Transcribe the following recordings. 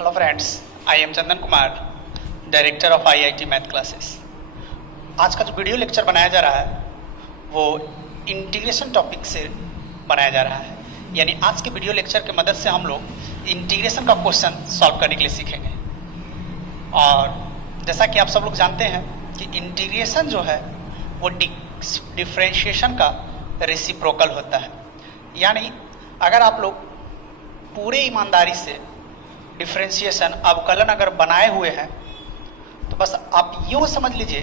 Hello friends, I am Chandan Kumar, director of IIT math classes. आज का जो वीडियो लेक्चर बनाया जा रहा है वो इंटीग्रेशन टॉपिक से बनाया जा रहा है। यानी आज के वीडियो लेक्चर की मदद से हम लोग इंटीग्रेशन का क्वेश्चन सॉल्व करने के लिए सीखेंगे। और जैसा कि आप सब लोग जानते हैं कि इंटीग्रेशन जो है वो डिफरेंशिएशन का रेसिप्रोकल होता है। यानी अगर आप लोग पूरे ईमानदारी से डिफरेंशिएशन अवकलन अगर बनाए हुए हैं तो बस आप यूँ समझ लीजिए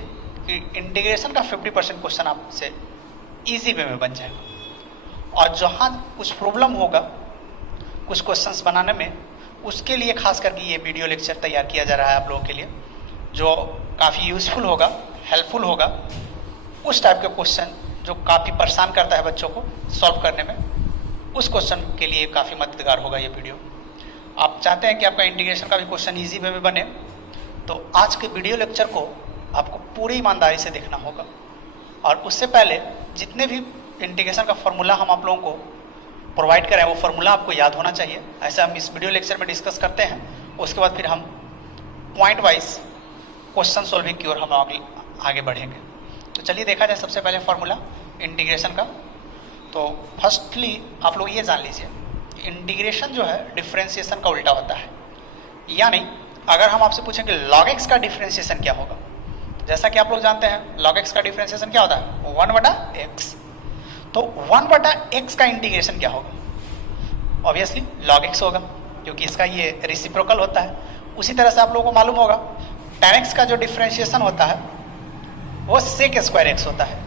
कि इंटीग्रेशन का 50% क्वेश्चन आपसे इजी वे में बन जाएगा। और जहाँ कुछ प्रॉब्लम होगा कुछ क्वेश्चंस बनाने में, उसके लिए खास करके ये वीडियो लेक्चर तैयार किया जा रहा है आप लोगों के लिए, जो काफ़ी यूज़फुल होगा, हेल्पफुल होगा। उस टाइप के क्वेश्चन जो काफ़ी परेशान करता है बच्चों को सॉल्व करने में, उस क्वेश्चन के लिए काफ़ी मददगार होगा ये वीडियो। आप चाहते हैं कि आपका इंटीग्रेशन का भी क्वेश्चन इजी वे में बने, तो आज के वीडियो लेक्चर को आपको पूरी ईमानदारी से देखना होगा। और उससे पहले जितने भी इंटीग्रेशन का फॉर्मूला हम आप लोगों को प्रोवाइड करें वो फार्मूला आपको याद होना चाहिए। ऐसे हम इस वीडियो लेक्चर में डिस्कस करते हैं, उसके बाद फिर हम पॉइंट वाइज क्वेश्चन सॉल्विंग की ओर हम आगे बढ़ेंगे। तो चलिए देखा जाए सबसे पहले फार्मूला इंटीग्रेशन का। तो फर्स्टली आप लोग ये जान लीजिए, इंटीग्रेशन जो है डिफरेंशिएशन का उल्टा होता है। यानी अगर हम आपसे पूछें कि log x का डिफरेंशिएशन क्या होगा, जैसा कि आप लोग जानते हैं log x का डिफरेंशिएशन क्या होता है 1/x। तो 1/x का इंटीग्रेशन क्या होगा? ऑब्वियसली log x होगा, क्योंकि इसका ये रेसिप्रोकल होता है। उसी तरह से आप लोगों को मालूम होगा tan x का जो डिफरेंशिएशन होता है वो sec स्क्वायर x होता है।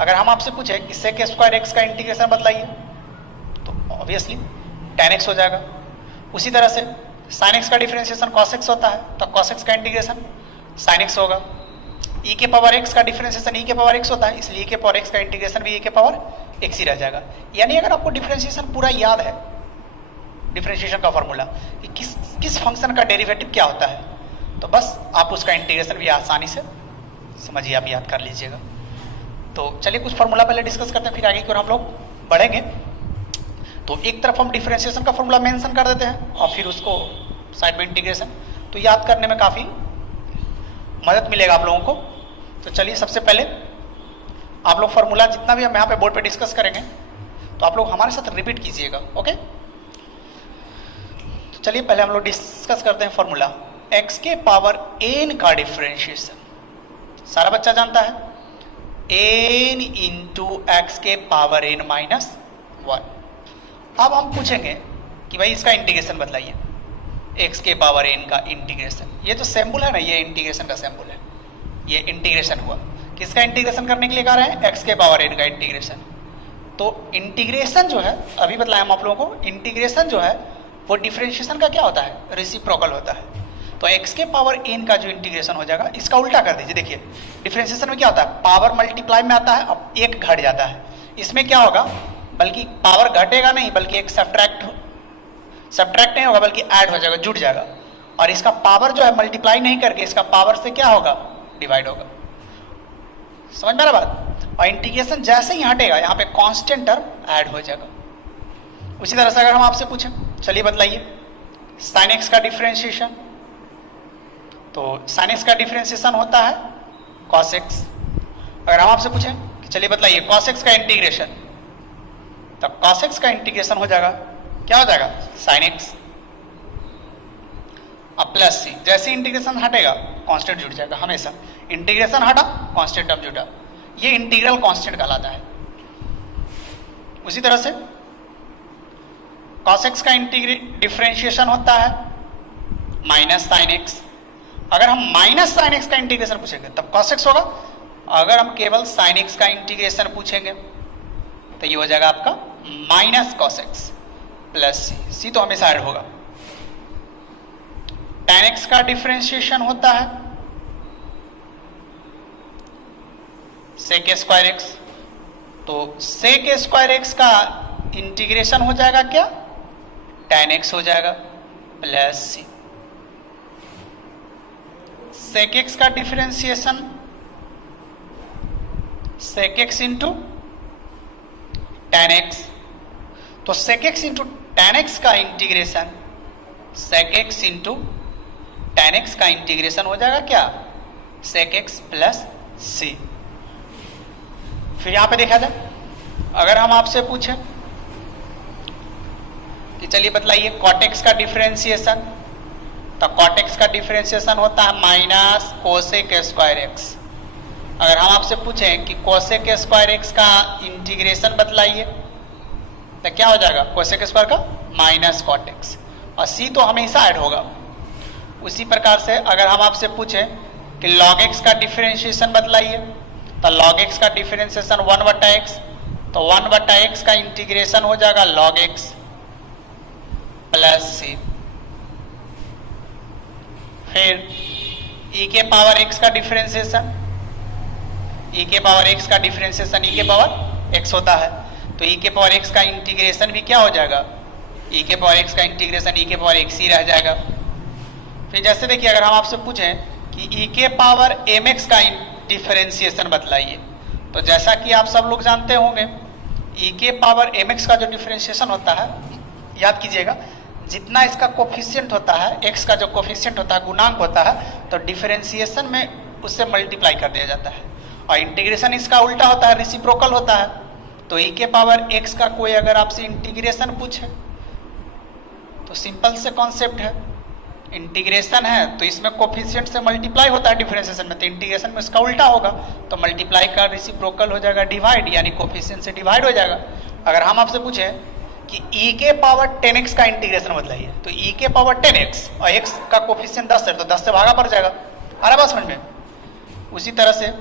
अगर हम आपसे पूछे कि sec स्क्वायर x का इंटीग्रेशन बतलाइए तो ऑब्वियसली tan x हो जाएगा। उसी तरह से sin x का डिफरेंशिएशन cos x होता है, तो cos x का इंटीग्रेशन sin x होगा। e के पावर x का डिफरेंशिएशन e के पावर x होता है, इसलिए e के पावर x का इंटीग्रेशन भी e के पावर x ही रह जाएगा। यानी अगर आपको डिफरेंशिएशन पूरा याद है, डिफरेंशिएशन का फॉर्मूला कि किस फंक्शन का डेरिवेटिव क्या होता है, तो बस आप उसका इंटीग्रेशन भी आसानी से समझिए, आप याद कर लीजिएगा। तो चलिए कुछ फार्मूला पहले डिस्कस करते हैं, फिर आगे की ओर हम लोग बढ़ेंगे। तो एक तरफ हम डिफरेंशिएशन का फॉर्मूला मेंशन कर देते हैं और फिर उसको साइड में इंटीग्रेशन, तो याद करने में काफ़ी मदद मिलेगा आप लोगों को। तो चलिए सबसे पहले आप लोग फार्मूला जितना भी हम यहाँ पे बोर्ड पे डिस्कस करेंगे तो आप लोग हमारे साथ रिपीट कीजिएगा, ओके। तो चलिए पहले हम लोग डिस्कस करते हैं फार्मूला x के पावर n का डिफरेंशिएशन। सारा बच्चा जानता है n इंटू एक्स के पावर n माइनस 1। अब हम पूछेंगे कि भाई इसका इंटीग्रेशन बतलाइए, x के पावर n का इंटीग्रेशन। ये जो सैम्बुल है ना, ये इंटीग्रेशन का सैम्बुल है। ये इंटीग्रेशन हुआ, किसका इंटीग्रेशन करने के लिए कह रहे हैं? x के पावर n का इंटीग्रेशन। तो इंटीग्रेशन जो है, अभी बताया हम आप लोगों को, इंटीग्रेशन जो है वो डिफरेंशिएशन का क्या होता है? रेसिप्रोकल होता है। तो x के पावर n का जो इंटीग्रेशन हो जाएगा, इसका उल्टा कर दीजिए। देखिए डिफरेंशिएशन में क्या होता है? पावर मल्टीप्लाई में आता है, अब एक घट जाता है। इसमें क्या होगा? बल्कि पावर घटेगा नहीं, बल्कि एक सब्ट्रैक्ट नहीं होगा, बल्कि ऐड हो जाएगा, जुड़ जाएगा। और इसका पावर जो है मल्टीप्लाई नहीं करके इसका पावर से क्या होगा? डिवाइड होगा। समझ में आ रहा बात? और इंटीग्रेशन जैसे ही हटेगा, यहाँ पे कांस्टेंट टर्म ऐड हो जाएगा। उसी तरह से अगर हम आपसे पूछें, चलिए बतलाइए sin x का डिफरेंशिएशन, तो sin x का डिफरेंशिएशन होता है cos x। अगर हम आपसे पूछें कि चलिए बतलाइए cos x का इंटीग्रेशन, तब cos x का इंटीग्रेशन हो जाएगा, क्या हो जाएगा? sin x। अब प्लस c, जैसे इंटीग्रेशन हटेगा कांस्टेंट जुड़ जाएगा। हमेशा इंटीग्रेशन हटा कांस्टेंट टर्म जुड़ा, ये इंटीग्रल कांस्टेंट कहलाता है। उसी तरह से cos x का डिफरेंशिएशन होता है माइनस sin x। अगर हम माइनस sin x का इंटीग्रेशन पूछेंगे तब cos x होगा। अगर हम केवल sin x का इंटीग्रेशन पूछेंगे तो ये हो जाएगा आपका minus cos x plus c तो हमेशा ऐड होगा। tan x का डिफरेंशिएशन होता है sec स्क्वायर x। तो sec स्क्वायर x का इंटीग्रेशन हो जाएगा क्या? tan x हो जाएगा प्लस c। sec x का differentiation sec x into tan x। तो sec x into tan x का integration sec x into tan x का इंटीग्रेशन हो जाएगा क्या, sec x प्लस c। फिर यहां पे देखा जाए, अगर हम आपसे पूछें कि चलिए बतलाइए cot x का डिफरेंशिएशन, तो cot x का डिफरेंशिएशन होता है माइनस कोसेक स्क्वायर एक्स। अगर हम आपसे पूछें कि कोसेक स्क्वायर एक्स का इंटीग्रेशन बतलाइए, तो क्या हो जाएगा, कोसेक स्क्वायर का माइनस कॉट एक्स, और सी तो हमेशा ऐड होगा। उसी प्रकार से अगर हम आपसे पूछें कि लॉग एक्स का डिफरेंशिएशन बतलाइए, तो लॉग एक्स का डिफरेंशिएशन 1/x, तो 1/x का इंटीग्रेशन हो जाएगा लॉग एक्स प्लस सी। फिर e के पावर x का डिफरेंशिएशन, e के पावर x का डिफरेंशिएशन e के पावर x होता है, तो e के पावर x का इंटीग्रेशन भी क्या हो जाएगा, e के पावर x का इंटीग्रेशन e के पावर x ही रह जाएगा। फिर जैसे देखिए, अगर हम आपसे पूछें कि e के पावर mx का डिफरेंशिएशन बतलाइए, तो जैसा कि आप सब लोग जानते होंगे, e के पावर mx का जो डिफरेंशिएशन होता है, याद कीजिएगा, जितना इसका कोफिशिएंट होता है, x का जो कोफिशिएंट होता है, गुणांक होता है, तो डिफरेंशिएशन में उससे मल्टीप्लाई कर दिया जाता है, और इंटीग्रेशन इसका उल्टा होता है, रेसिप्रोकल होता है। तो e के पावर x का कोई अगर आपसे इंटीग्रेशन पूछे, तो सिंपल से कॉन्सेप्ट है, इंटीग्रेशन है तो इसमें कोफिशिएंट से मल्टीप्लाई होता है डिफरेंशिएशन में, तो इंटीग्रेशन में इसका उल्टा होगा, तो मल्टीप्लाई का रेसिप्रोकल हो जाएगा डिवाइड, यानी कोफिशिएंट से डिवाइड हो जाएगा। अगर हम आपसे पूछे कि e के पावर 10x का इंटीग्रेशन बतलाइए, तो e के पावर 10x और x का कोफिशिएंट 10 है, तो 10 से भागा पड़ जाएगा। आ रहा बात समझ में? उसी तरह से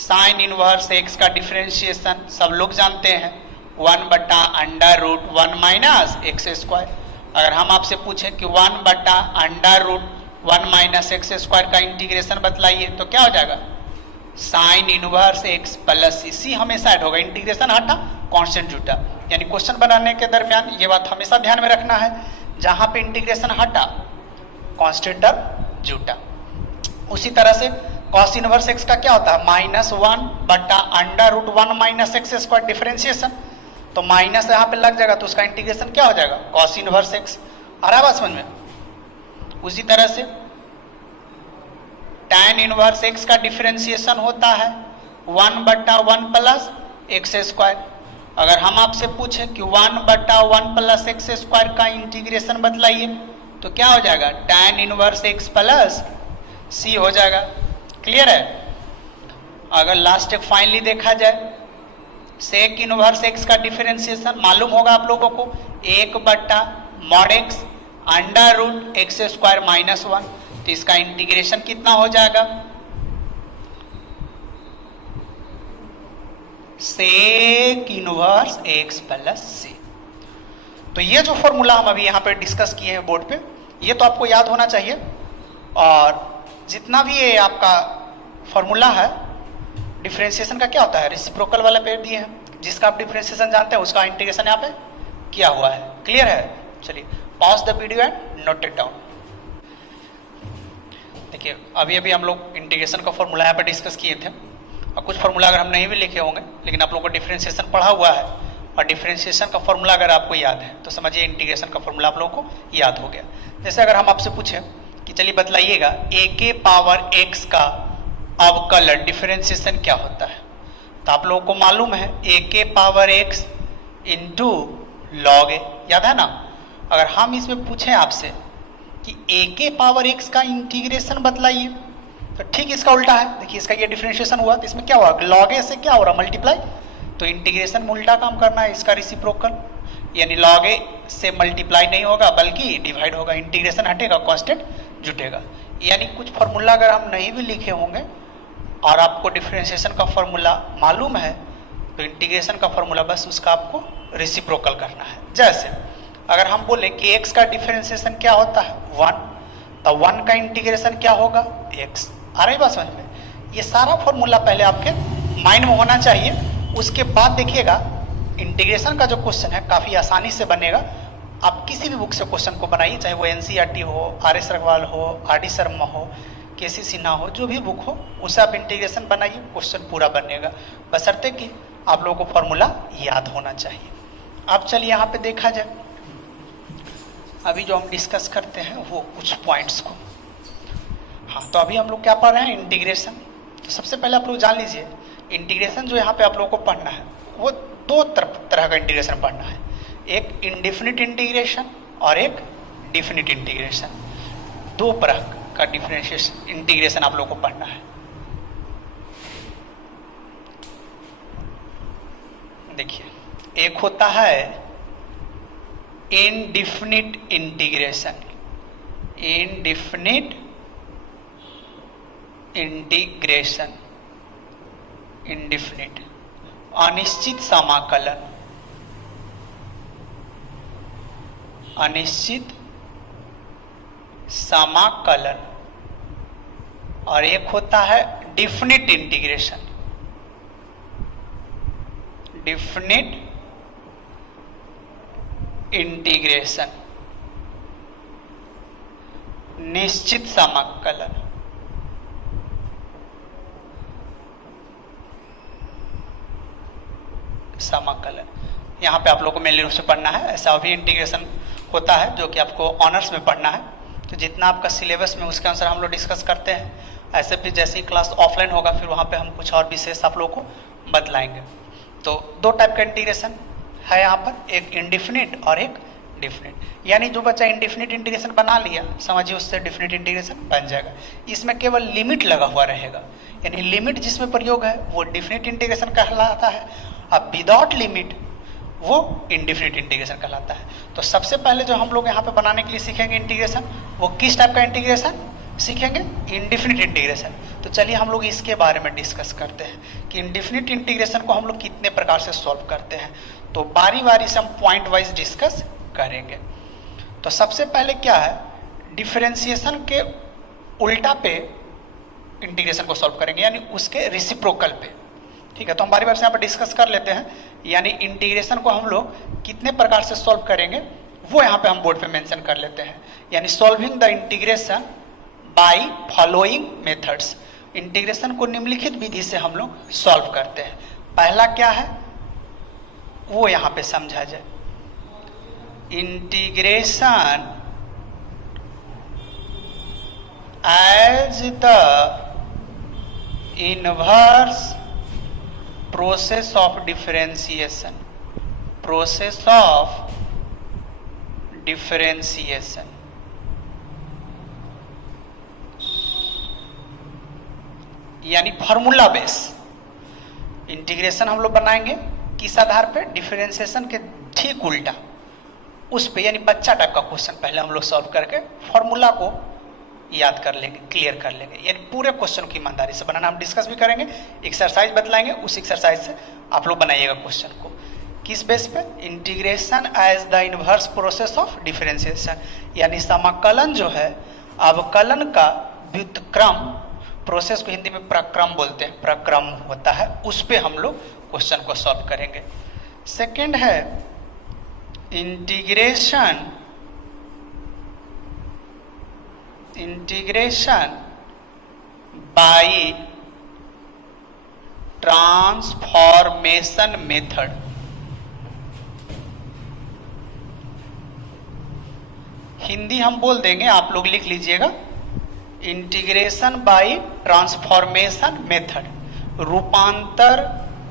साइन इनवर्स x का डिफरेंशिएशन सब लोग जानते हैं, 1/√1 माइनस एक्स स्क्वायर। अगर हम आपसे पूछें कि 1/√1 माइनस एक्स स्क्वायर का इंटीग्रेशन बतलाइए, तो क्या हो जाएगा, साइन इनवर्स x प्लस सी हमेशा ऐड होगा, इंटीग्रेशन हटा कांस्टेंट जुटा। यानी क्वेश्चन बनाने के दरमियान ये बात हमेशा ध्यान में रखना है, जहां पे इंटीग्रेशन हटा कांस्टेंट टर्म जुटा। उसी तरह से कॉस इनवर्स x का क्या होता है, -1/√1 माइनस एक्स स्क्वायर डिफरेंशिएशन, तो माइनस यहाँ पे लग जाएगा, तो उसका इंटीग्रेशन क्या हो जाएगा, कॉस इनवर्स x। आ रहा है बात समझ में? उसी तरह से tan इनवर्स x का डिफरेंशिएशन होता है 1/1 प्लस एक्स स्क्वायर। अगर हम आपसे पूछे कि 1/1 प्लस एक्स स्क्वायर का इंटीग्रेशन बतलाइए, तो क्या हो जाएगा, tan इनवर्स x प्लस सी हो जाएगा। क्लियर है? अगर लास्ट एक फाइनली देखा जाए, सेक इनवर्स x का डिफरेंशिएशन मालूम होगा आप लोगों को, 1/mod x √x स्क्वायर -1, तो इसका इंटीग्रेशन कितना हो जाएगा, सेक इनवर्स x प्लस सी। तो ये जो फॉर्मूला हम अभी यहाँ पे डिस्कस किए हैं बोर्ड पे, ये तो आपको याद होना चाहिए। और जितना भी ये आपका फॉर्मूला है डिफरेंशिएशन का, क्या होता है, रेसिप्रोकल वाला पेड़ दिए हैं, जिसका आप डिफरेंशिएशन जानते हैं उसका इंटीग्रेशन यहाँ पे किया हुआ है। क्लियर है? चलिए pause the video and note it down. देखिए अभी अभी हम लोग इंटीग्रेशन का फॉर्मूला यहाँ पे डिस्कस किए थे, और कुछ फॉर्मूला अगर हम नहीं भी लिखे होंगे, लेकिन आप लोग को डिफरेंशिएशन पढ़ा हुआ है, और डिफरेंशिएशन का फॉर्मूला अगर आपको याद है, तो समझिए इंटीग्रेशन का फॉर्मूला आप लोगों को याद हो गया। जैसे अगर हम आपसे पूछें कि चलिए बतलाइएगा a के पावर x का अवकलन डिफरेंशिएशन क्या होता है, तो आप लोगों को मालूम है a के power x into log a, याद है ना। अगर हम इसमें पूछें आपसे कि a के पावर x का इंटीग्रेशन बतलाइए, तो ठीक इसका उल्टा है। देखिए इसका ये डिफरेंशिएशन हुआ, तो इसमें क्या हुआ, लॉग a से क्या हो रहा, मल्टीप्लाई, तो इंटीग्रेशन में उल्टा काम करना है, इसका रेसिप्रोकल, यानी लॉग a से मल्टीप्लाई नहीं होगा बल्कि डिवाइड होगा, इंटीग्रेशन हटेगा कांस्टेंट जुटेगा। यानी कुछ फॉर्मूला अगर हम नहीं भी लिखे होंगे और आपको डिफरेंशिएशन का फॉर्मूला मालूम है, तो इंटीग्रेशन का फॉर्मूला बस उसका आपको रेसिप्रोकल करना है। जैसे अगर हम बोले कि x का डिफरेंशिएशन क्या होता है 1, तो 1 का इंटीग्रेशन क्या होगा x। आ रही बात समझ में? ये सारा फॉर्मूला पहले आपके माइंड में होना चाहिए, उसके बाद देखिएगा इंटीग्रेशन का जो क्वेश्चन है काफ़ी आसानी से बनेगा। आप किसी भी बुक से क्वेश्चन को बनाइए, चाहे वो NCERT हो, RS रगवाल हो, RD शर्मा हो, KC सिन्हा हो, जो भी बुक हो उसे आप इंटीग्रेशन बनाइए, क्वेश्चन पूरा बनेगा, बशर्ते कि आप लोगों को फॉर्मूला याद होना चाहिए। अब चलिए यहाँ पे देखा जाए, अभी जो हम डिस्कस करते हैं वो कुछ पॉइंट्स को। हाँ, तो अभी हम लोग क्या पढ़ रहे हैं, इंटीग्रेशन। तो सबसे पहले आप लोग जान लीजिए, इंटीग्रेशन जो यहाँ पे आप लोगों को पढ़ना है वो दो तरह का इंटीग्रेशन पढ़ना है, एक इंडेफिनिट इंटीग्रेशन और एक डिफिनिट इंटीग्रेशन। दो तरह का डिफरेंशिएशन इंटीग्रेशन आप लोगों को पढ़ना है। देखिए, एक होता है indefinite integration, indefinite integration, indefinite अनिश्चित समाकलन, अनिश्चित समाकलन। और एक होता है डिफिनिट इंटीग्रेशन, डिफिनिट इंटीग्रेशन निश्चित समाकलन। समाकलन यहाँ पे आप लोगों को मेनली रूप से पढ़ना है। ऐसा भी इंटीग्रेशन होता है जो कि आपको ऑनर्स में पढ़ना है, तो जितना आपका सिलेबस में उसके अनुसार हम लोग डिस्कस करते हैं। ऐसे भी जैसे ही क्लास ऑफलाइन होगा फिर वहाँ पे हम कुछ और विशेष आप लोगों को बतलाएंगे। तो दो टाइप का इंटीग्रेशन है यहाँ पर, एक इंडिफिनिट और एक डिफिनिट। यानी जो बच्चा इंडिफिनिट इंटीग्रेशन बना लिया, समझिए उससे डिफिनिट इंटीग्रेशन बन जाएगा। इसमें केवल लिमिट लगा हुआ रहेगा, यानी लिमिट जिसमें प्रयोग है वो डिफिनिट इंटीग्रेशन कहलाता है, अब विदाउट लिमिट वो इंडिफिनिट इंटीग्रेशन कहलाता है। तो सबसे पहले जो हम लोग यहाँ पे बनाने के लिए सीखेंगे इंटीग्रेशन, वो किस टाइप का इंटीग्रेशन सीखेंगे, इंडिफिनिट इंटीग्रेशन। तो चलिए हम लोग इसके बारे में डिस्कस करते हैं कि इंडिफिनिट इंटीग्रेशन को हम लोग कितने प्रकार से सॉल्व करते हैं। तो बारी बारी से हम पॉइंट वाइज डिस्कस करेंगे। तो सबसे पहले क्या है, डिफरेंशिएशन के उल्टा पे इंटीग्रेशन को सॉल्व करेंगे, यानी उसके रेसिप्रोकल पे। ठीक है, तो हम बारी बारी से यहाँ पर डिस्कस कर लेते हैं। यानी इंटीग्रेशन को हम लोग कितने प्रकार से सॉल्व करेंगे वो यहाँ पे हम बोर्ड पे मेंशन कर लेते हैं। यानी solving the integration by following methods, integration को निम्नलिखित विधि से हम लोग सॉल्व करते हैं। पहला क्या है वो यहाँ पे समझा जाए, integration as the inverse process of differentiation, process of differentiation. यानी फॉर्मूला बेस इंटीग्रेशन हम लोग बनाएंगे किस आधार पे, डिफरेंशिएशन के ठीक उल्टा उस पे, यानी बच्चा टाइप का क्वेश्चन पहले हम लोग सॉल्व करके फॉर्मूला को याद कर लेंगे, क्लियर कर लेंगे। यानी पूरे क्वेश्चन की ईमानदारी से बनाना हम डिस्कस भी करेंगे, एक्सरसाइज बतलाएंगे, उस एक्सरसाइज से आप लोग बनाइएगा क्वेश्चन को। किस बेस पे, integration as the inverse process of differentiation, यानी समाकलन जो है अवकलन का व्युत्क्रम, प्रोसेस को हिंदी में प्रक्रम बोलते हैं, प्रक्रम होता है, उस पे हम लोग क्वेश्चन को सॉल्व करेंगे। सेकेंड है integration, integration by transformation method. Hindi हम बोल देंगे, आप लोग लिख लीजिएगा, इंटीग्रेशन बाय ट्रांसफॉर्मेशन मेथड, रूपांतर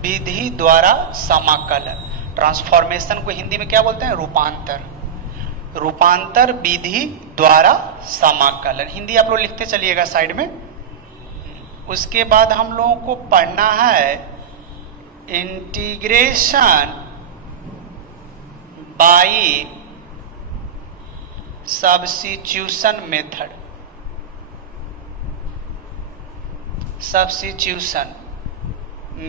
विधि द्वारा समाकलन। ट्रांसफॉर्मेशन को हिंदी में क्या बोलते हैं, रूपांतर, रूपांतर विधि द्वारा समाकलन। हिंदी आप लोग लिखते चलिएगा साइड में। उसके बाद हम लोगों को पढ़ना है integration by substitution method, substitution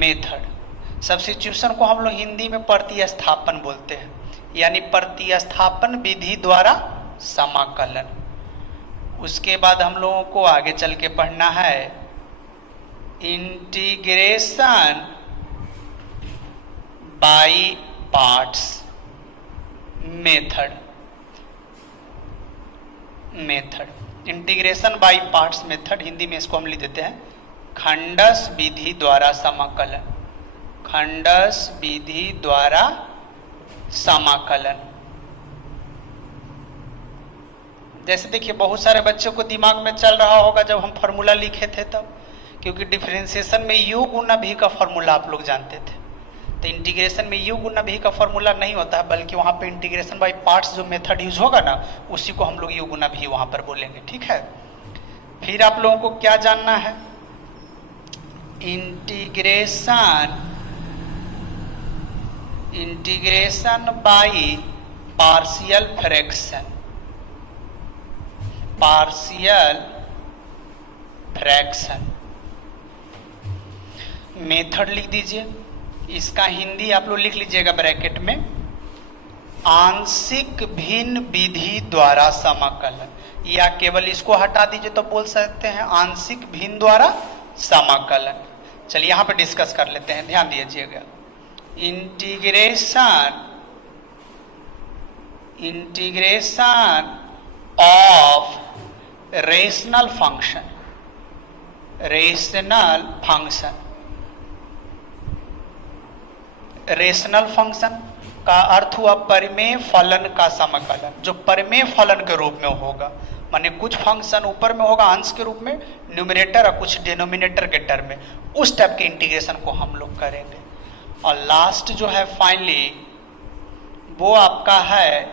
method. Substitution को हम लोग हिंदी में प्रतिस्थापन बोलते हैं, यानी प्रतिस्थापन विधि द्वारा समाकलन। उसके बाद हम लोगों को आगे चल के पढ़ना है integration by parts method, method integration by parts method, Hindi में इसको हम लिख देते हैं खंडस विधि द्वारा समाकलन, खंडस विधि द्वारा समाकलन। जैसे देखिए बहुत सारे बच्चों को दिमाग में चल रहा होगा जब हम फार्मूला लिखे थे तब, क्योंकि डिफरेंशिएशन में u गुना v का फार्मूला आप लोग जानते थे, तो इंटीग्रेशन में u गुना v का फार्मूला नहीं होता है, बल्कि वहाँ पे इंटीग्रेशन बाय पार्ट्स जो मेथड यूज होगा ना, उसी को हम लोग u गुना v वहाँ पर बोलेंगे। ठीक है, फिर आप लोगों को क्या जानना है, integration by partial fraction method लिख दीजिए। इसका हिंदी आप लोग लिख लीजिएगा ब्रैकेट में, आंशिक भिन्न विधि द्वारा समाकलन, या केवल इसको हटा दीजिए तो बोल सकते हैं आंशिक भिन्न द्वारा समाकलन। चलिए यहां पे डिस्कस कर लेते हैं, ध्यान दीजिएगा। इंटीग्रेशन ऑफ रेशनल फंक्शन का अर्थ हुआ परिमेय फलन का समाकलन, जो परिमेय फलन के रूप में होगा, माने कुछ फंक्शन ऊपर में होगा अंश के रूप में न्यूमरेटर और कुछ डिनोमिनेटर के टर्म में, उस टाइप के इंटीग्रेशन को हम लोग करेंगे। और लास्ट जो है फाइनली वो आपका है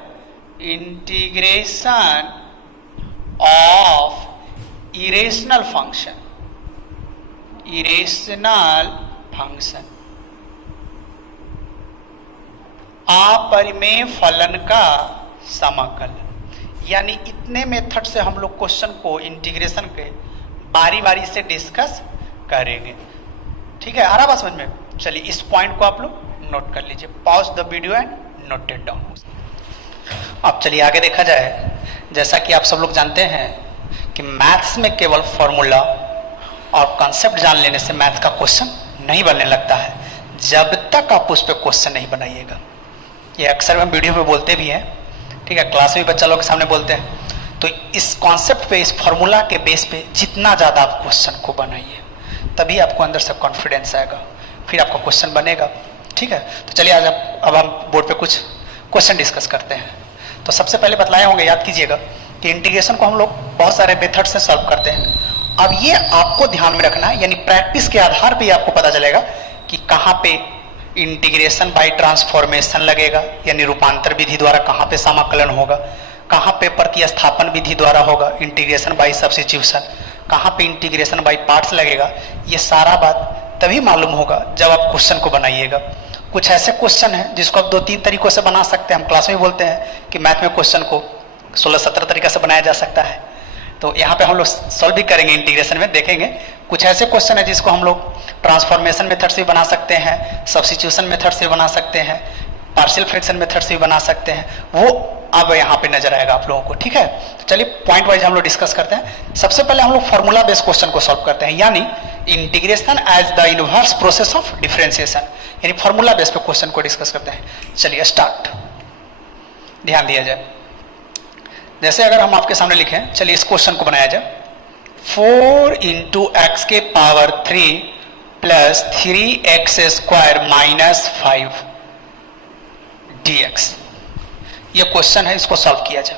इंटीग्रेशन ऑफ इरेशनल फंक्शन, अपरिमेय फलन का समाकलन। यानी इतने मेथड से हम लोग क्वेश्चन को इंटीग्रेशन के बारी बारी से डिस्कस करेंगे। ठीक है, आ रहा बात समझ में? चलिए इस पॉइंट को आप लोग नोट कर लीजिए, pause the video and note it down. अब चलिए आगे देखा जाए। जैसा कि आप सब लोग जानते हैं कि मैथ्स में केवल फॉर्मूला और कॉन्सेप्ट जान लेने से मैथ का क्वेश्चन नहीं बनने लगता है, जब तक आप उस पर क्वेश्चन नहीं बनाइएगा। ये अक्सर हम वीडियो में बोलते भी हैं, ठीक है, क्लास में बच्चा लोग के सामने बोलते हैं। तो इस कॉन्सेप्ट पे, इस फॉर्मूला के बेस पे जितना ज़्यादा आप क्वेश्चन को बनाइए, तभी आपको अंदर से कॉन्फिडेंस आएगा, फिर आपका क्वेश्चन बनेगा। ठीक है, तो चलिए आज अब हम बोर्ड पे कुछ क्वेश्चन डिस्कस करते हैं। तो सबसे पहले बतलाए होंगे, याद कीजिएगा कि इंटीग्रेशन को हम लोग बहुत सारे मेथड से सॉल्व करते हैं। अब ये आपको ध्यान में रखना है, यानी प्रैक्टिस के आधार पे आपको पता चलेगा कि कहाँ पे इंटीग्रेशन बाय ट्रांसफॉर्मेशन लगेगा, यानी रूपांतर विधि द्वारा कहाँ पे समाकलन होगा, कहाँ पे प्रतिस्थापन विधि द्वारा होगा इंटीग्रेशन बाय सब्स्टिट्यूशन, कहाँ पे इंटीग्रेशन बाय पार्ट्स लगेगा। ये सारा बात तभी मालूम होगा जब आप क्वेश्चन को बनाइएगा। कुछ ऐसे क्वेश्चन हैं जिसको आप 2-3 तरीकों से बना सकते हैं। हम क्लास में बोलते हैं कि मैथ में क्वेश्चन को 16-17 तरीका से बनाया जा सकता है, तो यहाँ पे हम लोग सॉल्व भी करेंगे। इंटीग्रेशन में देखेंगे कुछ ऐसे क्वेश्चन है जिसको हम लोग ट्रांसफॉर्मेशन मेथड से भी बना सकते हैं, सब्स्टिट्यूशन मेथड से भी बना सकते हैं, पार्शियल फ्रैक्शन मेथड से भी बना सकते हैं। वो अब यहाँ पे नजर आएगा आप लोगों को। ठीक है, तो चलिए पॉइंट वाइज हम लोग डिस्कस करते हैं। सबसे पहले हम लोग फॉर्मूला बेस्ड क्वेश्चन को सॉल्व करते हैं, यानी integration as the inverse process of differentiation, यानी फॉर्मूला बेस्ड पे क्वेश्चन को डिस्कस करते हैं। चलिए स्टार्ट, ध्यान दिया जाए। जैसे अगर हम आपके सामने लिखें, चलिए इस क्वेश्चन को बनाया जाए। 4 × x के power 3 plus 3x² minus 5 dx, ये क्वेश्चन है, इसको सॉल्व किया जाए।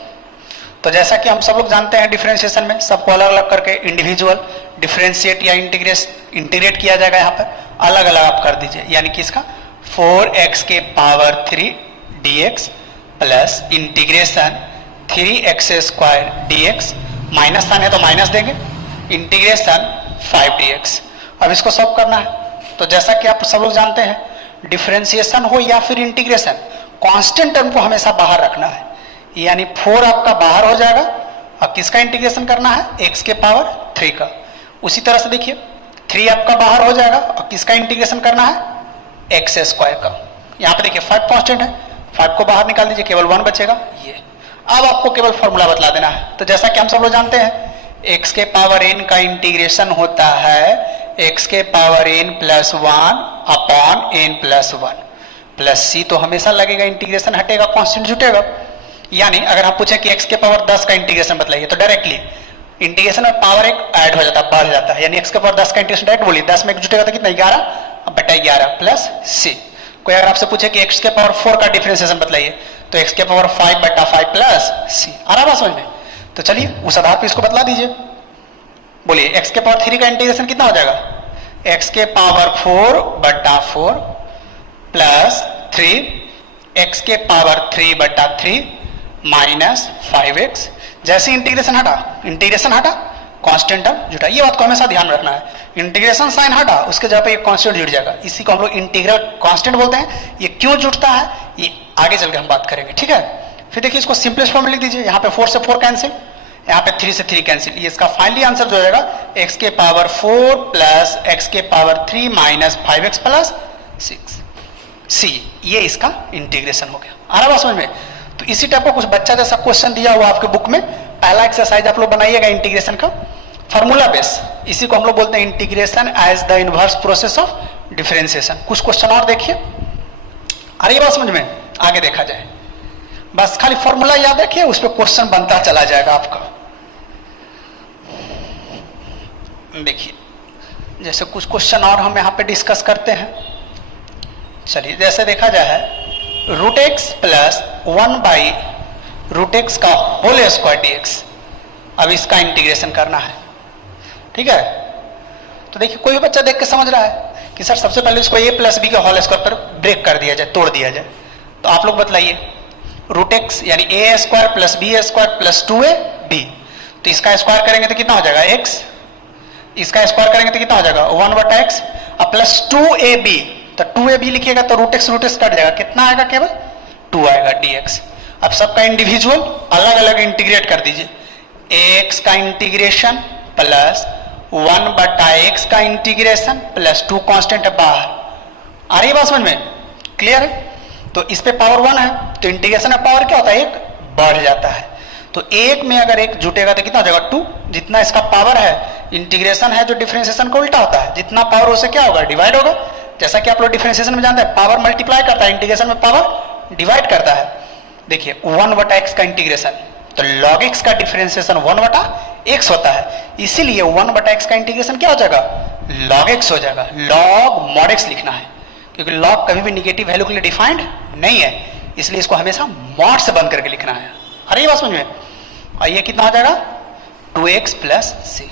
तो जैसा कि हम सब लोग जानते हैं डिफरेंशिएशन में सबको अलग अलग करके इंडिविजुअल डिफरेंशिएट या इंटीग्रेट किया जाएगा। यहाँ पर अलग अलग आप कर दीजिए, यानी कि इसका 4x के power 3 dx plus integration 3x² dx, minus sine है तो माइनस देंगे, इंटीग्रेशन 5 dx। अब इसको सॉल्व करना है। तो जैसा कि आप सब लोग जानते हैं डिफरेंशिएशन हो या फिर इंटीग्रेशन, कांस्टेंट टर्म को हमेशा बाहर रखना है, यानी 4 आपका बाहर हो जाएगा। अब किसका इंटीग्रेशन करना है? x के पावर 3 का। उसी तरह से देखिए 3 आपका बाहर हो जाएगा और किसका इंटीग्रेशन करना है? x² का। यहाँ पे देखिए 5 कांस्टेंट है, 5 को बाहर निकाल दीजिए, केवल 1 बचेगा ये। अब आपको केवल फॉर्मूला बतला देना है। तो जैसा कि हम सब लोग जानते हैं x के पावर n का इंटीग्रेशन होता है x के power n plus 1 upon n plus 1 plus c, तो हमेशा लगेगा, इंटीग्रेशन हटेगा कांस्टेंट जुटेगा। यानी अगर हम पूछें कि x के पावर 10 का इंटीग्रेशन बतलाइए, तो डायरेक्टली इंटीग्रेशन में पावर एक ऐड हो जाता है, बढ़ जाता है, यानी x के पावर 10 का इंटीग्रेशन डायरेक्ट बोलिए, 10 में एक जुटेगा तो कितना? 11/11 प्लस c। कोई अगर आपसे पूछे कि x के पावर 4 का डिफरेंशिएशन बतलाइए, तो x के पावर 5/5 प्लस c। आ रहा बात समझ में? तो चलिए उस आधार पर इसको बतला दीजिए। बोलिए x के पावर 3 का इंटीग्रेशन कितना हो जाएगा? x के पावर 4 बटा 4 प्लस 3 x के पावर 3 बटा 3 माइनस 5x। जैसे इंटीग्रेशन हटा कांस्टेंट टर्म जुटा। ये बात को हमेशा ध्यान रखना है, इंटीग्रेशन साइन हटा उसके जगह पे एक कांस्टेंट जुड़ जाएगा, इसी को हम लोग इंटीग्रल कांस्टेंट बोलते हैं। ये क्यों जुड़ता है ये आगे चल के हम बात करेंगे, ठीक है। फिर देखिए इसको सिंपलेस्ट फॉर्म में लिख दीजिए। यहाँ पे 4 से 4 कैंसिल, यहाँ पे 3 से 3 कैंसिल। ये इसका फाइनली आंसर जो हो जाएगा x के पावर 4 प्लस x के power 3 minus 5x plus 6 c। ये इसका इंटीग्रेशन हो गया। आ रहा बात समझ में? तो इसी टाइप का कुछ बच्चा जैसा क्वेश्चन दिया हुआ आपके बुक में, पहला एक्सरसाइज आप लोग बनाइएगा इंटीग्रेशन का फॉर्मूला बेस। इसी को हम लोग बोलते हैं integration as the inverse process of differentiation. कुछ क्वेश्चन और देखिए, आ रही बात समझ में? आगे देखा जाए, बस खाली फॉर्मूला याद रखिए, उस पर क्वेश्चन बनता चला जाएगा आपका। देखिए जैसे कुछ क्वेश्चन और हम यहाँ पे डिस्कस करते हैं। चलिए जैसे देखा जाए root x plus 1 by root x का होल स्क्वायर dx। अब इसका इंटीग्रेशन करना है, ठीक है। तो देखिए कोई भी बच्चा देख के समझ रहा है कि सर सबसे पहले इसको a प्लस बी के होल स्क्वायर पर ब्रेक कर दिया जाए, तोड़ दिया जाए। तो आप लोग बतलाइए, रूट एक्स यानी a square plus b square plus 2ab। तो इसका स्क्वायर करेंगे तो कितना हो जाएगा x, इसका स्क्वायर करेंगे तो कितना हो जाएगा 1 बटा x, अब प्लस 2ab। तो 2ab लिखिएगा तो रूट एक्स कट जाएगा, कितना आएगा? केवल 2 आएगा dx। अब सबका इंडिविजुअल अलग अलग इंटीग्रेट कर दीजिए। ax का इंटीग्रेशन प्लस 1 बटा x का इंटीग्रेशन प्लस 2 कांस्टेंट है बाहर। आ रही बात समझ में? क्लियर है? तो इस पे पावर 1 है तो इंटीग्रेशन का पावर क्या होता है? 1 बढ़ जाता है। तो 1 में अगर 1 जुटेगा तो कितना हो जाएगा? 2। जितना इसका पावर है, इंटीग्रेशन है जो डिफरेंशिएशन का उल्टा होता है, जितना पावर उसे क्या होगा? डिवाइड होगा। जैसा कि आप लोग डिफरेंशिएशन में जानते हैं पावर मल्टीप्लाई करता है, इंटीग्रेशन में पावर डिवाइड करता है। देखिए 1 बटा x का इंटीग्रेशन, तो log x का डिफरेंशिएशन 1 बटा x होता है, इसीलिए 1 बटा x का इंटीग्रेशन क्या हो जाएगा? log x हो जाएगा। log mod x लिखना है क्योंकि log कभी भी निगेटिव वैल्यू के लिए डिफाइंड नहीं है, इसलिए इसको हमेशा mod से बंद करके लिखना है। अरे ये बात समझ में? और ये कितना हो जाएगा? 2x plus c।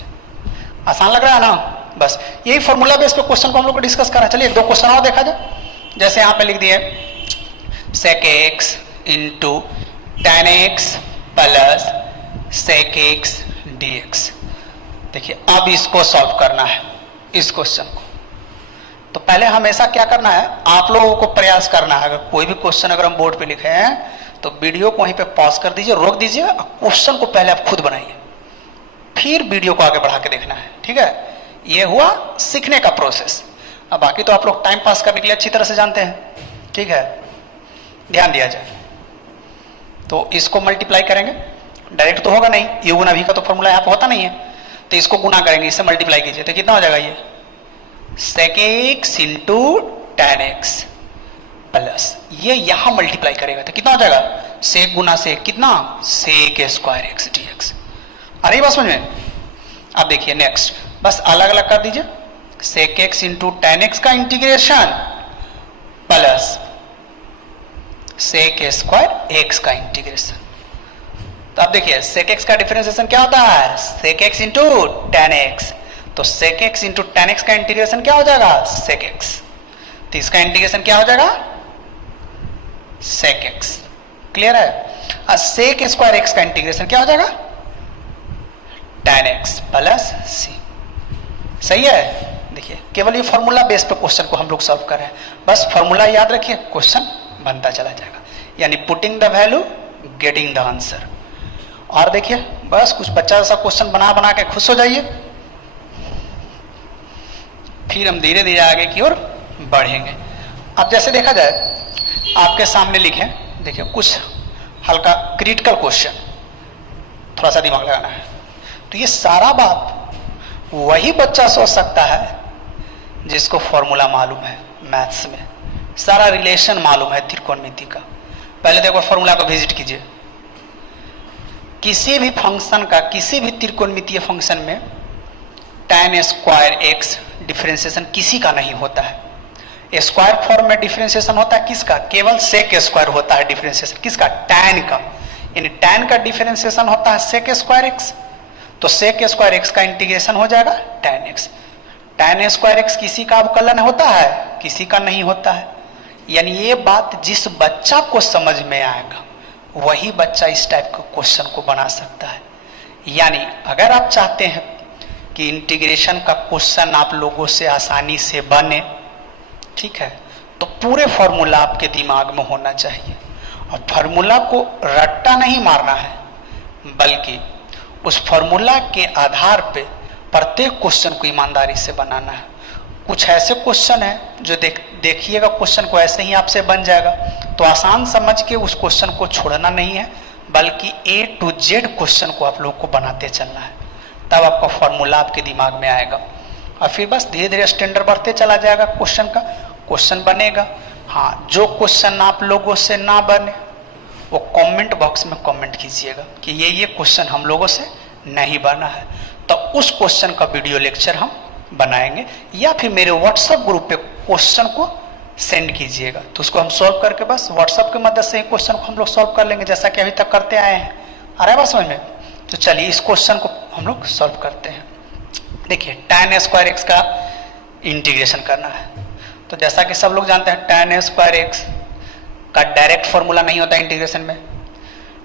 आसान लग रहा है ना? बस यही फॉर्मूला बेस पे क्वेश्चन को हम लोग को डिस्कस करा। चलिए 2 क्वेश्चन और देखा जाए। जैसे यहाँ पे लिख दिए sec x into tan x plus sec x dx। देखिए अब इसको सॉल्व करना है इस क्वेश्चन को। तो पहले हमेशा क्या करना है, आप लोगों को प्रयास करना है। अगर कोई भी क्वेश्चन अगर हम बोर्ड पे लिखे हैं तो वीडियो को वहीं पे पॉज कर दीजिए, रोक दीजिए, क्वेश्चन को पहले आप खुद बनाइए, फिर वीडियो को आगे बढ़ा के देखना है, ठीक है। ये हुआ सीखने का प्रोसेस। अब बाकी तो आप लोग टाइम पास करने के लिए अच्छी तरह से जानते हैं, ठीक है। ध्यान दिया जाए तो इसको मल्टीप्लाई करेंगे, डायरेक्ट तो होगा नहीं, ये गुना भी का तो फॉर्मूला यहाँ पे होता नहीं है, तो इसको गुना करेंगे, इससे मल्टीप्लाई कीजिए तो कितना हो जाएगा? ये sec x into tan x plus ये यहां मल्टीप्लाई करेगा तो कितना हो जाएगा? sec गुना sec कितना? sec square x dx। अरे बात समझ में? अब देखिए नेक्स्ट, बस अलग अलग कर दीजिए। sec x into tan x का integration plus sec square x का इंटीग्रेशन। तो अब देखिए sec x का डिफरेंशिएशन क्या होता है? sec x into tan x। तो sec x into tan x का इंटीग्रेशन क्या हो जाएगा? sec x। तो इसका इंटीग्रेशन क्या हो जाएगा? sec x। क्लियर है? और sec स्क्वायर x का इंटीग्रेशन क्या हो जाएगा? tan x plus c। सही है? देखिए केवल ये फॉर्मूला बेस पे क्वेश्चन को हम लोग सॉल्व कर रहे हैं, बस फॉर्मूला याद रखिए, क्वेश्चन बनता चला जाएगा, यानी putting the value getting the answer. और देखिए बस कुछ बच्चा जैसा क्वेश्चन बना बना के खुश हो जाइए, फिर हम धीरे धीरे आगे की ओर बढ़ेंगे। अब जैसे देखा जाए आपके सामने लिखे, देखिए कुछ हल्का क्रिटिकल क्वेश्चन, थोड़ा सा दिमाग लगाना है। तो ये सारा बात वही बच्चा सोच सकता है जिसको फॉर्मूला मालूम है, मैथ्स में सारा रिलेशन मालूम है त्रिकोणमिति का। पहले तो एक बार फॉर्मूला को विजिट कीजिए। किसी भी फंक्शन का, किसी भी त्रिकोणमितीय फंक्शन में tan स्क्वायर x डिफरेंशिएशन किसी का नहीं होता है। स्क्वायर फॉर्म में डिफरेंशिएशन होता है किसका? केवल sec स्क्वायर होता है डिफरेंशिएशन किसका? tan का। यानी tan का डिफरेंशिएशन होता है sec स्क्वायर एक्स, तो sec स्क्वायर एक्स का इंटीग्रेशन हो जाएगा tan x। tan square x किसी का अवकलन होता है, किसी का नहीं होता है। यानी ये बात जिस बच्चा को समझ में आएगा वही बच्चा इस टाइप के क्वेश्चन को बना सकता है। यानी अगर आप चाहते हैं कि इंटीग्रेशन का क्वेश्चन आप लोगों से आसानी से बने, ठीक है, तो पूरे फॉर्मूला आपके दिमाग में होना चाहिए और फॉर्मूला को रट्टा नहीं मारना है, बल्कि उस फॉर्मूला के आधार पे प्रत्येक क्वेश्चन को ईमानदारी से बनाना है। कुछ ऐसे क्वेश्चन है जो देखिएगा क्वेश्चन को ऐसे ही आपसे बन जाएगा, तो आसान समझ के उस क्वेश्चन को छोड़ना नहीं है, बल्कि A to Z क्वेश्चन को आप लोग को बनाते चलना है, तब आपका फॉर्मूला आपके दिमाग में आएगा और फिर बस धीरे धीरे स्टैंडर्ड बढ़ते चला जाएगा क्वेश्चन का, क्वेश्चन बनेगा। हाँ, जो क्वेश्चन आप लोगों से ना बने वो कमेंट बॉक्स में कमेंट कीजिएगा कि ये क्वेश्चन हम लोगों से नहीं बना है, तो उस क्वेश्चन का वीडियो लेक्चर हम बनाएंगे, या फिर मेरे व्हाट्सएप ग्रुप पे क्वेश्चन को सेंड कीजिएगा, तो उसको हम सॉल्व करके बस व्हाट्सएप की मदद से ही क्वेश्चन को हम लोग सॉल्व कर लेंगे, जैसा कि अभी तक करते आए हैं। आ रहा है बात समझ में? तो चलिए इस क्वेश्चन को हम लोग सॉल्व करते हैं। देखिए tan स्क्वायर एक्स का इंटीग्रेशन करना है, तो जैसा कि सब लोग जानते हैं tan स्क्वायर एक्स का डायरेक्ट फॉर्मूला नहीं होता इंटीग्रेशन में,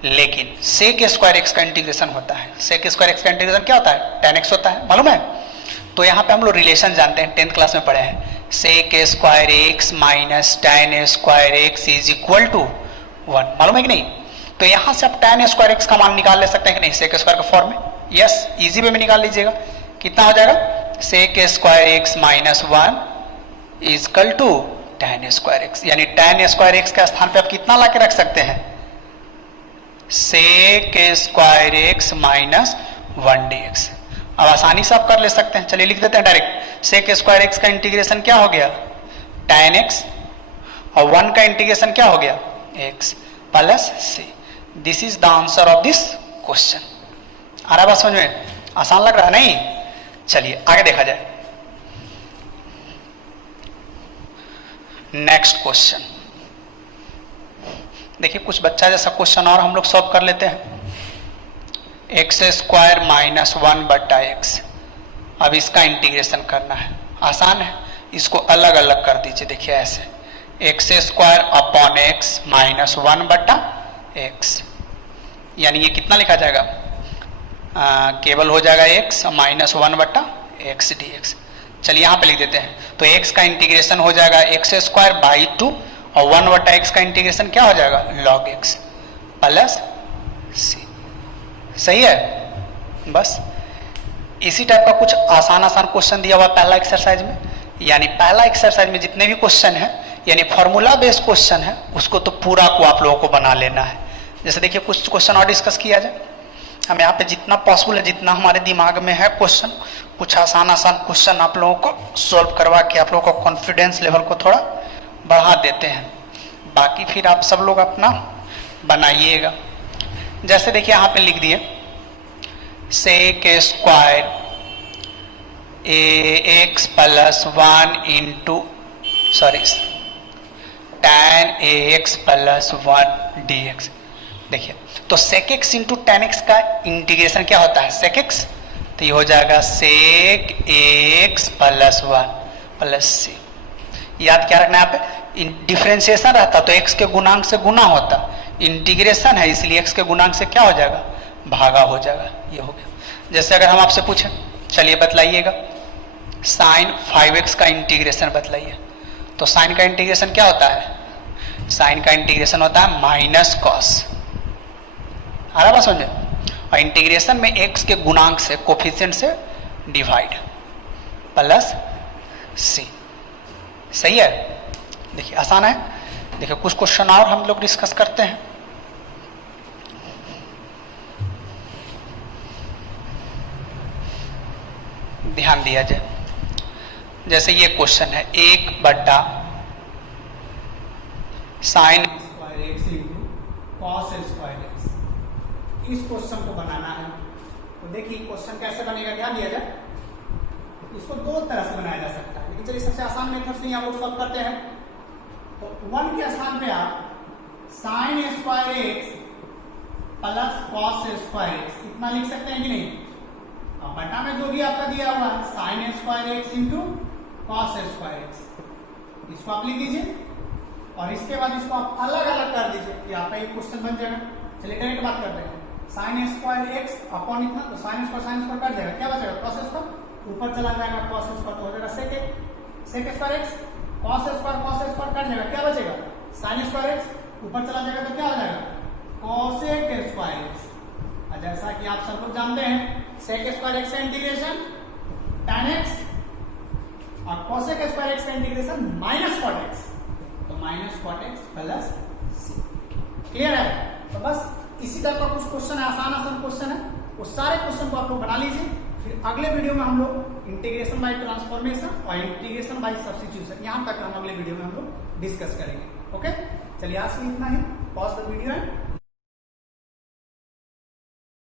लेकिन sec स्क्वायर एक्स का इंटीग्रेशन होता है। sec स्क्वायर एक्स का इंटीग्रेशन क्या होता है? tan x होता है, मालूम है? तो यहाँ पे हम लोग रिलेशन जानते हैं, 10th क्लास में पढ़े हैं, sec square x minus tan square x is equal to 1, मालूम है कि नहीं? तो यहाँ से आप tan स्क्वायर एक्स का मान निकाल ले सकते हैं कि नहीं sec स्क्वायर के फॉर्म में? यस, इजी वे में निकाल लीजिएगा। कितना हो जाएगा? sec square x minus 1 is equal to tan square x, यानी tan स्क्वायर एक्स के स्थान पे आप कितना ला के रख सकते हैं? sec square x minus 1dx। अब आसानी से आप कर ले सकते हैं, चलिए लिख देते हैं डायरेक्ट। sec स्क्वायर एक्स का इंटीग्रेशन क्या हो गया? tan x, और 1 का इंटीग्रेशन क्या हो गया? x plus c। This is the answer of this question. आ रहा है बात समझ में? आसान लग रहा है नहीं? चलिए आगे देखा जाए। नेक्स्ट क्वेश्चन देखिए, कुछ बच्चा जैसा क्वेश्चन और हम लोग सॉल्व कर लेते हैं। एक्स स्क्वायर माइनस 1/x, अब इसका इंटीग्रेशन करना है, आसान है, इसको अलग अलग कर दीजिए। देखिए ऐसे, x square upon x minus 1/x, यानी ये कितना लिखा जाएगा? केवल हो जाएगा x माइनस 1/x dx। चलिए यहाँ पे लिख देते हैं, तो x का इंटीग्रेशन हो जाएगा एक्स स्क्वायर बाई 2 और 1/x का इंटीग्रेशन क्या हो जाएगा? log x plus c। सही है? बस इसी टाइप का कुछ आसान क्वेश्चन दिया हुआ पहला एक्सरसाइज में, यानी पहला एक्सरसाइज में जितने भी क्वेश्चन है यानी फॉर्मूला बेस्ड क्वेश्चन है, उसको तो पूरा को आप लोगों को बना लेना है। जैसे देखिए कुछ क्वेश्चन और डिस्कस किया जाए, हम यहाँ पे जितना पॉसिबल है, जितना हमारे दिमाग में है क्वेश्चन, कुछ आसान क्वेश्चन आप लोगों को सॉल्व करवा के आप लोगों को कॉन्फिडेंस लेवल को थोड़ा बढ़ा देते हैं, बाकी फिर आप सब लोग अपना बनाइएगा। जैसे देखिए यहाँ पे लिख दिए, sec square ax plus 1 into tan ax plus 1 dx। देखिए तो sec x into tan x का इंटीग्रेशन क्या होता है? sec x, तो ये हो जाएगा sec ax plus 1 plus c। याद क्या रखना है यहाँ पे? डिफरेंशिएशन रहता तो x के गुणांक से गुना होता, इंटीग्रेशन है इसलिए x के गुणांक से क्या हो जाएगा? भागा हो जाएगा। ये हो गया। जैसे अगर हम आपसे पूछें, चलिए बतलाइएगा, साइन 5x का इंटीग्रेशन बतलाइए, तो साइन का इंटीग्रेशन क्या होता है? साइन का इंटीग्रेशन होता है माइनस कॉस। आ रहा बात समझ में? और इंटीग्रेशन में x के गुणांक से, कोफिशिएंट से डिवाइड प्लस c। सही है? देखिए आसान है। देखिए कुछ क्वेश्चन और हम लोग डिस्कस करते हैं। ध्यान दिया जाए, जैसे ये क्वेश्चन है 1/sin square x into cos square x. इस क्वेश्चन को बनाना है, तो देखिए क्वेश्चन कैसे बनेगा, ध्यान दिया जाए। इसको दो तरह से बनाया जा सकता है, लेकिन चलिए सबसे आसान मेथड से हम लोग सॉल्व करते हैं। तो 1 के स्थान पे आप sin square x plus cos square x, इतना लिख सकते हैं कि नहीं। अब बटा में जो भी आपका दिया हुआ है sine square x into cos square x, इसको आप लिख दीजिए और इसके बाद इसको आप अलग अलग कर दीजिए कि आपका एक क्वेश्चन बन जाएगा। चलिए डायरेक्ट बात करते हैं, साइन स्क्वायर एक्स अपॉन इतना, तो साइन स्क्वायर कट जाएगा, क्या बचेगा कॉस स्क्वायर, ऊपर चला जाएगा कॉस स्क्वायर तो हो जाएगा sec square x, cos square cut जाएगा, क्या बचेगा साइन स्क्वायर एक्स, ऊपर चला जाएगा तो क्या हो जाएगा कोसेक स्क्वायर एक्स। जैसा कि आप सब लोग जानते हैं सेक स्क्वायर एक्स का इंटीग्रेशन tan x और कोसेक स्क्वायर एक्स का इंटीग्रेशन माइनस कॉट एक्स, तो माइनस कॉट एक्स प्लस सी। क्लियर है? तो बस इसी तरह का कुछ क्वेश्चन है, आसान क्वेश्चन है, वो सारे क्वेश्चन को आप लोग बना लीजिए। फिर अगले वीडियो में हम लोग इंटीग्रेशन बाय ट्रांसफॉर्मेशन और इंटीग्रेशन बाय सब्स्टिट्यूशन यहाँ तक हम अगले वीडियो में हम लोग डिस्कस करेंगे। ओके, चलिए आज के लिए इतना ही। Pause the video and